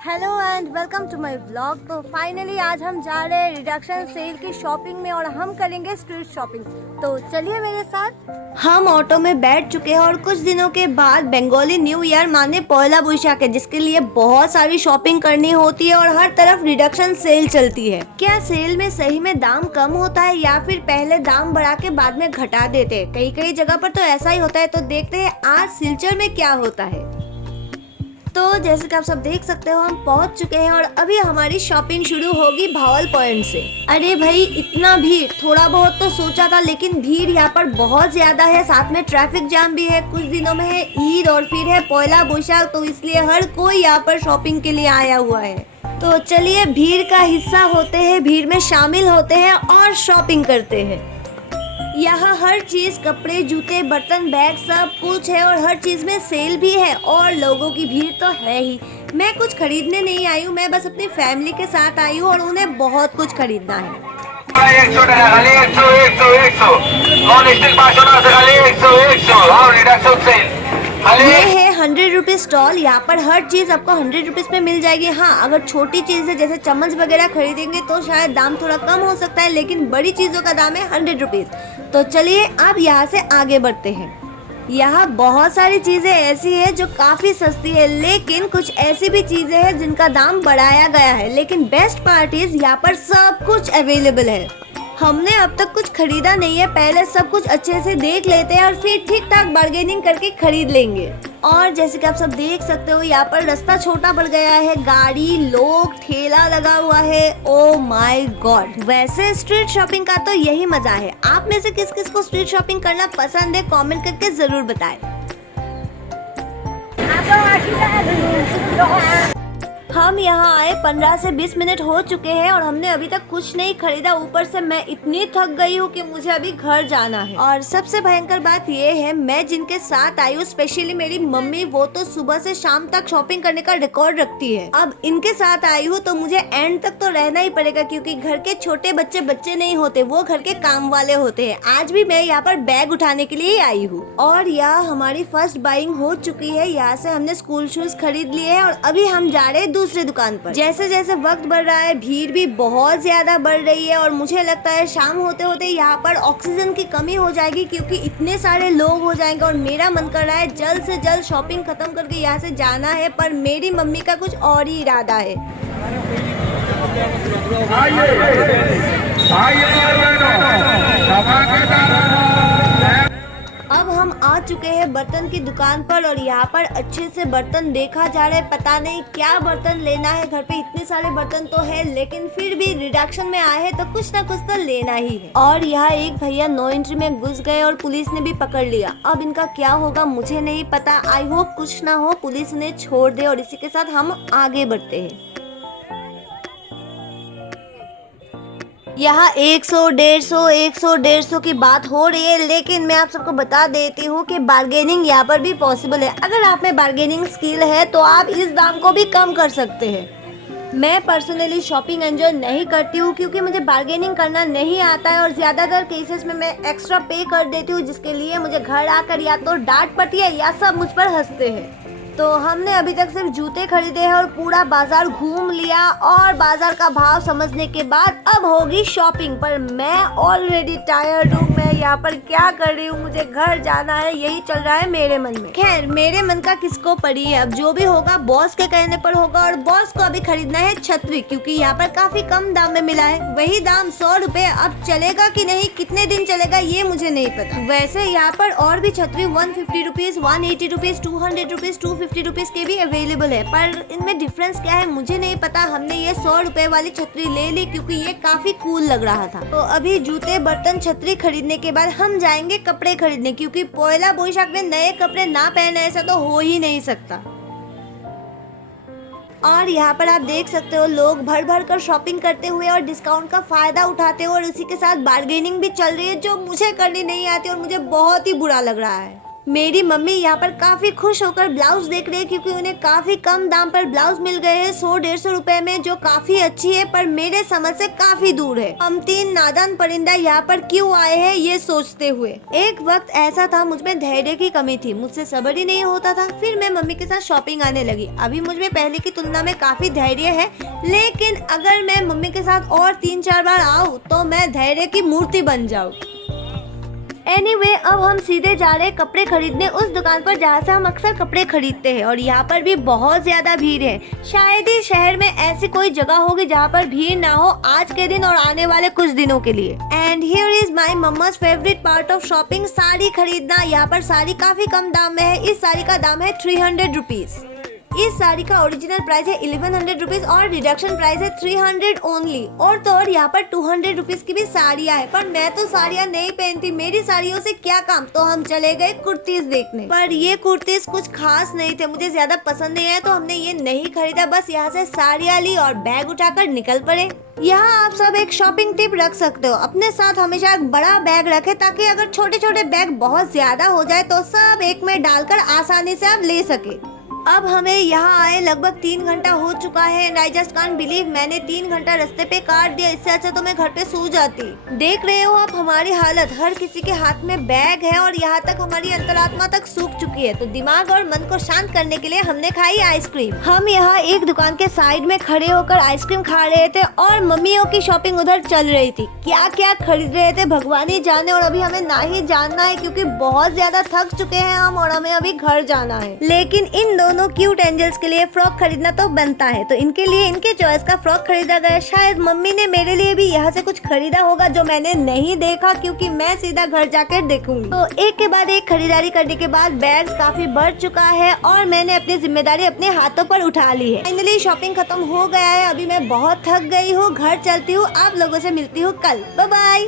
Hello and welcome to my vlog. तो finally आज हम जा रहे हैं रिडक्शन सेल की शॉपिंग में और हम करेंगे स्ट्रीट शॉपिंग। तो चलिए मेरे साथ। हम ऑटो में बैठ चुके हैं और कुछ दिनों के बाद बंगाली न्यू ईयर माने पहला बैसाख है, जिसके लिए बहुत सारी शॉपिंग करनी होती है और हर तरफ रिडक्शन सेल चलती है। क्या सेल में सही में दाम कम होता है या फिर पहले दाम बढ़ा के बाद में घटा देते हैं? कई कई जगह पर तो ऐसा ही होता है। तो देखते हैं आज सिलचर में क्या होता है। तो जैसे कि आप सब देख सकते हो हम पहुंच चुके हैं और अभी हमारी शॉपिंग शुरू होगी भावल पॉइंट से। अरे भाई इतना भीड़, थोड़ा बहुत तो सोचा था लेकिन भीड़ यहाँ पर बहुत ज्यादा है। साथ में ट्रैफिक जाम भी है। कुछ दिनों में है ईद और फिर है पहला बैसाख, तो इसलिए हर कोई यहाँ पर शॉपिंग के लिए आया हुआ है। तो चलिए भीड़ का हिस्सा होते हैं, भीड़ में शामिल होते हैं और शॉपिंग करते हैं। यहाँ हर चीज, कपड़े, जूते, बर्तन, बैग सब कुछ है और हर चीज में सेल भी है और लोगों की भीड़ तो है ही। मैं कुछ खरीदने नहीं आई हूँ, मैं बस अपनी फैमिली के साथ आई हूँ और उन्हें बहुत कुछ खरीदना है। ये है 100 रुपीज स्टॉल। यहाँ पर हर चीज आपको 100 रुपीज में मिल जाएगी। हाँ, अगर छोटी चीज है जैसे चम्मच वगैरह खरीदेंगे तो शायद दाम थोड़ा कम हो सकता है, लेकिन बड़ी चीजों का दाम है 100 रुपीज। तो चलिए अब यहाँ से आगे बढ़ते हैं। यहाँ बहुत सारी चीजें ऐसी है जो काफी सस्ती है, लेकिन कुछ ऐसी भी चीजें हैं जिनका दाम बढ़ाया गया है। लेकिन बेस्ट पार्ट इज यहाँ पर सब कुछ अवेलेबल है। हमने अब तक कुछ खरीदा नहीं है, पहले सब कुछ अच्छे से देख लेते हैं और फिर ठीक ठाक बार्गेनिंग करके खरीद लेंगे। और जैसे कि आप सब देख सकते हो यहाँ पर रास्ता छोटा पड़ गया है, गाड़ी, लोग, ठेला लगा हुआ है। ओ माय गॉड, वैसे स्ट्रीट शॉपिंग का तो यही मजा है। आप में से किस किस को स्ट्रीट शॉपिंग करना पसंद है कमेंट करके जरूर बताएं। हम यहाँ आए 15 से 20 मिनट हो चुके हैं और हमने अभी तक कुछ नहीं खरीदा। ऊपर से मैं इतनी थक गई हूँ कि मुझे अभी घर जाना है। और सबसे भयंकर बात ये है, मैं जिनके साथ आई हूँ, स्पेशली मेरी मम्मी, वो तो सुबह से शाम तक शॉपिंग करने का रिकॉर्ड रखती है। अब इनके साथ आई हूँ तो मुझे एंड तक तो रहना ही पड़ेगा, क्योंकि घर के छोटे बच्चे बच्चे नहीं होते, वो घर के काम वाले होते हैं। आज भी मैं यहाँ पर बैग उठाने के लिए आई हूँ। और यहाँ हमारी फर्स्ट बाइंग हो चुकी है। यहाँ से हमने स्कूल शूज खरीद लिए हैं और अभी हम जा रहे हैं दूसरी दुकान पर। जैसे जैसे वक्त बढ़ रहा है भीड़ भी बहुत ज्यादा बढ़ रही है और मुझे लगता है शाम होते होते यहाँ पर ऑक्सीजन की कमी हो जाएगी, क्योंकि इतने सारे लोग हो जाएंगे। और मेरा मन कर रहा है जल्द से जल्द शॉपिंग खत्म करके यहाँ से जाना है, पर मेरी मम्मी का कुछ और ही इरादा है। अब हम आ चुके हैं बर्तन की दुकान पर और यहाँ पर अच्छे से बर्तन देखा जा रहा है। पता नहीं क्या बर्तन लेना है, घर पे इतने सारे बर्तन तो है, लेकिन फिर भी रिडक्शन में आए हैं तो कुछ ना कुछ तो लेना ही है। और यहाँ एक भैया नो एंट्री में घुस गए और पुलिस ने भी पकड़ लिया। अब इनका क्या होगा मुझे नहीं पता। आई होप कुछ ना हो, पुलिस ने छोड़ दे। और इसी के साथ हम आगे बढ़ते हैं। यहाँ 100, 150 की बात हो रही है, लेकिन मैं आप सबको बता देती हूँ कि बार्गेनिंग यहाँ पर भी पॉसिबल है। अगर आप में बार्गेनिंग स्किल है तो आप इस दाम को भी कम कर सकते हैं। मैं पर्सनली शॉपिंग एंजॉय नहीं करती हूँ, क्योंकि मुझे बार्गेनिंग करना नहीं आता है और ज़्यादातर केसेस में मैं एक्स्ट्रा पे कर देती हूँ, जिसके लिए मुझे घर आकर या तो डांट पड़ती है या सब मुझ पर हंसते हैं। तो हमने अभी तक सिर्फ जूते खरीदे हैं और पूरा बाजार घूम लिया और बाजार का भाव समझने के बाद अब होगी शॉपिंग। पर मैं ऑलरेडी टायर्ड हूँ। मैं यहाँ पर क्या कर रही हूँ, मुझे घर जाना है, यही चल रहा है मेरे मन में। खैर मेरे मन का किसको पड़ी है, अब जो भी होगा बॉस के कहने पर होगा। और बॉस को अभी खरीदना है छतरी, क्योंकि यहाँ पर काफी कम दाम में मिला है। वही दाम 100 रुपए। अब चलेगा कि नहीं, कितने दिन चलेगा ये मुझे नहीं पता। वैसे यहाँ पर और भी छतरी 150 रुपीज, 180 रुपीज, 200 रुपीज, 250 रुपीज के भी अवेलेबल है, पर इनमें डिफरेंस क्या है मुझे नहीं पता। हमने ये 100 रुपए वाली छतरी ले ली क्योंकि ये काफी कूल लग रहा था। तो अभी जूते, बर्तन, छतरी खरीदने के बाद हम जाएंगे कपड़े खरीदने, क्योंकि पहला बैसाख में नए कपड़े ना पहने ऐसा तो हो ही नहीं सकता। और यहाँ पर आप देख सकते हो लोग भर भर कर शॉपिंग करते हुए और डिस्काउंट का फायदा उठाते हुए, और उसी के साथ बार्गेनिंग भी चल रही है जो मुझे करनी नहीं आती और मुझे बहुत ही बुरा लग रहा है। मेरी मम्मी यहाँ पर काफी खुश होकर ब्लाउज देख रही है क्योंकि उन्हें काफी कम दाम पर ब्लाउज मिल गए हैं 100-150 रुपए में, जो काफी अच्छी है पर मेरे समझ से काफी दूर है। हम 3 नादान परिंदा यहाँ पर क्यों आए हैं ये सोचते हुए। एक वक्त ऐसा था मुझमें धैर्य की कमी थी, मुझसे सब्र ही नहीं होता था। फिर मैं मम्मी के साथ शॉपिंग आने लगी। अभी मुझमें पहले की तुलना में काफी धैर्य है, लेकिन अगर मैं मम्मी के साथ और 3-4 बार आऊँ तो मैं धैर्य की मूर्ति बन जाऊँ। एनीवे, अब हम सीधे जा रहे हैं कपड़े खरीदने उस दुकान पर जहाँ से हम अक्सर कपड़े खरीदते हैं, और यहाँ पर भी बहुत ज्यादा भीड़ है। शायद ही शहर में ऐसी कोई जगह होगी जहाँ पर भीड़ ना हो आज के दिन और आने वाले कुछ दिनों के लिए। And here is my mumma's favourite part of shopping, sari खरीदना। यहाँ पर साड़ी काफी कम दाम में है। इस साड़ी का दाम है 300 रुपीज। इस साड़ी का ओरिजिनल प्राइस है 1100 रुपीज और रिडक्शन प्राइस है 300 ओनली। और तो और यहाँ पर 200 रुपीज की भी साड़ियाँ है, पर मैं तो साड़ियाँ नहीं पहनती, मेरी साड़ियों से क्या काम। तो हम चले गए कुर्तीज देखने, पर ये कुर्तीज कुछ खास नहीं थे, मुझे ज्यादा पसंद नहीं आया तो हमने ये नहीं खरीदा। बस यहाँ से साड़ियाँ ली और बैग उठाकर निकल पड़े। यहाँ आप सब एक शॉपिंग टिप रख सकते हो, अपने साथ हमेशा एक बड़ा बैग रखें ताकि अगर छोटे छोटे बैग बहुत ज्यादा हो जाए तो सब एक में डालकर आसानी से आप ले सके। अब हमें यहाँ आए लगभग 3 घंटा हो चुका है and I just can't believe मैंने 3 घंटा रास्ते पे काट दिया। इससे अच्छा तो मैं घर पे सो जाती। देख रहे हो आप हमारी हालत, हर किसी के हाथ में बैग है और यहाँ तक हमारी अंतरात्मा तक सूख चुकी है। तो दिमाग और मन को शांत करने के लिए हमने खाई आइसक्रीम। हम यहाँ एक दुकान के साइड में खड़े होकर आइसक्रीम खा रहे थे और मम्मियों की शॉपिंग उधर चल रही थी। क्या क्या खरीद रहे थे भगवान ही जाने, और अभी हमें ना ही जानना है क्योंकि बहुत ज्यादा थक चुके हैं हम और हमें अभी घर जाना है। लेकिन इन दोनों क्यूट एंजल्स के लिए फ्रॉक खरीदना तो बनता है, तो इनके लिए इनके चॉइस का फ्रॉक खरीदा गया। शायद मम्मी ने मेरे लिए भी यहाँ से कुछ खरीदा होगा जो मैंने नहीं देखा, क्योंकि मैं सीधा घर जाकर देखूंगी। तो एक के बाद एक खरीदारी करने के बाद बैग्स काफी बढ़ चुका है और मैंने अपनी जिम्मेदारी अपने हाथों पर उठा ली है। फाइनली शॉपिंग खत्म हो गया है। अभी मैं बहुत थक गई हूँ, घर चलती हूँ। आप लोगों से मिलती हूँ कल। Bye bye.